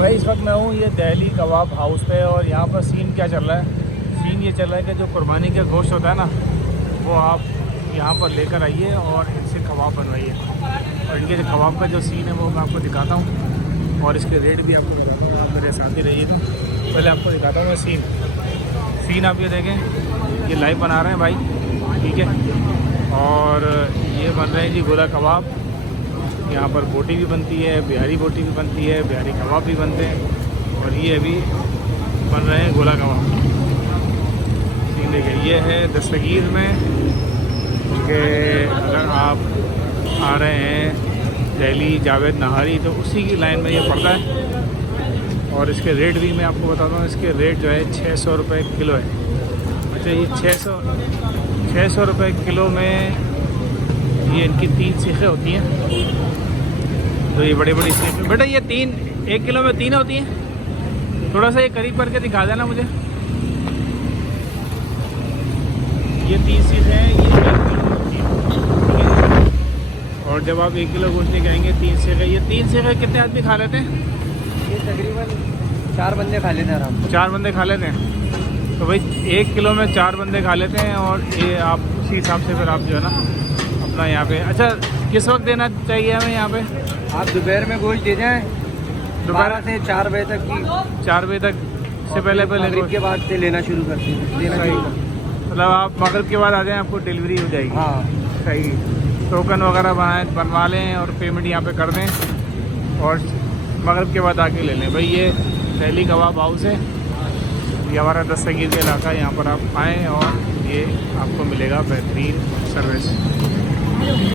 भाई इस वक्त मैं हूँ ये दिल्ली कबाब हाउस पे, और यहाँ पर सीन क्या चल रहा है। सीन ये चल रहा है कि जो कुर्बानी का गोश्त होता है ना, वो आप यहाँ पर लेकर आइए और इनसे कबाब बनवाइए। और इनके जो कबाब का जो सीन है वो मैं आपको दिखाता हूँ, और इसके रेट भी आपको बताता हूँ। आप मेरे साथ ही रहिएगा। पहले आपको दिखाता हूँ मैं सीन आप ये देखें, ये लाइव बना रहे हैं भाई, ठीक है। और ये बन रहे हैं जी गोला कबाब। यहाँ पर बोटी भी बनती है, बिहारी बोटी भी बनती है, बिहारी कबाब भी बनते हैं, और ये अभी बन रहे हैं गोला कबाब। सीन देखिए, ये है दस्तगीर में कि अगर आप आ रहे हैं दिल्ली जावेद नहारी तो उसी की लाइन में ये पड़ता है। और इसके रेट भी मैं आपको बताता हूँ। इसके रेट जो है 600 रुपये किलो है। अच्छा, ये 600 रुपये किलो में ये इनकी 3 सीखें होती हैं। तो ये बड़ी बड़ी सीखें, बेटा ये 1 किलो में 3 होती हैं। थोड़ा सा ये करीब करके दिखा देना मुझे। ये 3 सीखें हैं, ये 1 किलो में होती हैं। और जब आप 1 किलो गोश्त करेंगे 3 सीखें, ये 3 सीखें कितने आदमी खा लेते हैं? ये तकरीबन 4 बंदे खा लेते हैं आराम से। 4 बंदे खा लेते हैं। तो भाई 1 किलो में 4 बंदे खा लेते हैं। और ये आप उसी हिसाब से फिर आप जो है ना अपना यहाँ पे, अच्छा किस वक्त देना चाहिए हमें यहाँ पे? आप दोपहर में गोश्त दे जाएँ, दोपहर से 4 बजे तक की 4 बजे तक से पहले मगरिब के बाद से लेना शुरू करते हैं, देना सही। शुरू करते हैं। मतलब आप मगरिब के बाद आ जाएँ, आपको डिलीवरी हो जाएगी। हाँ सही। टोकन वगैरह बनवा लें और पेमेंट यहाँ पे कर दें, और मगरिब के बाद आके ले लें। भाई ये दिल्ली कबाब हाउस है, ये हमारा दस्तगीर का इलाका है। यहाँ पर आप आएँ और ये आपको मिलेगा बेहतरीन सर्विस।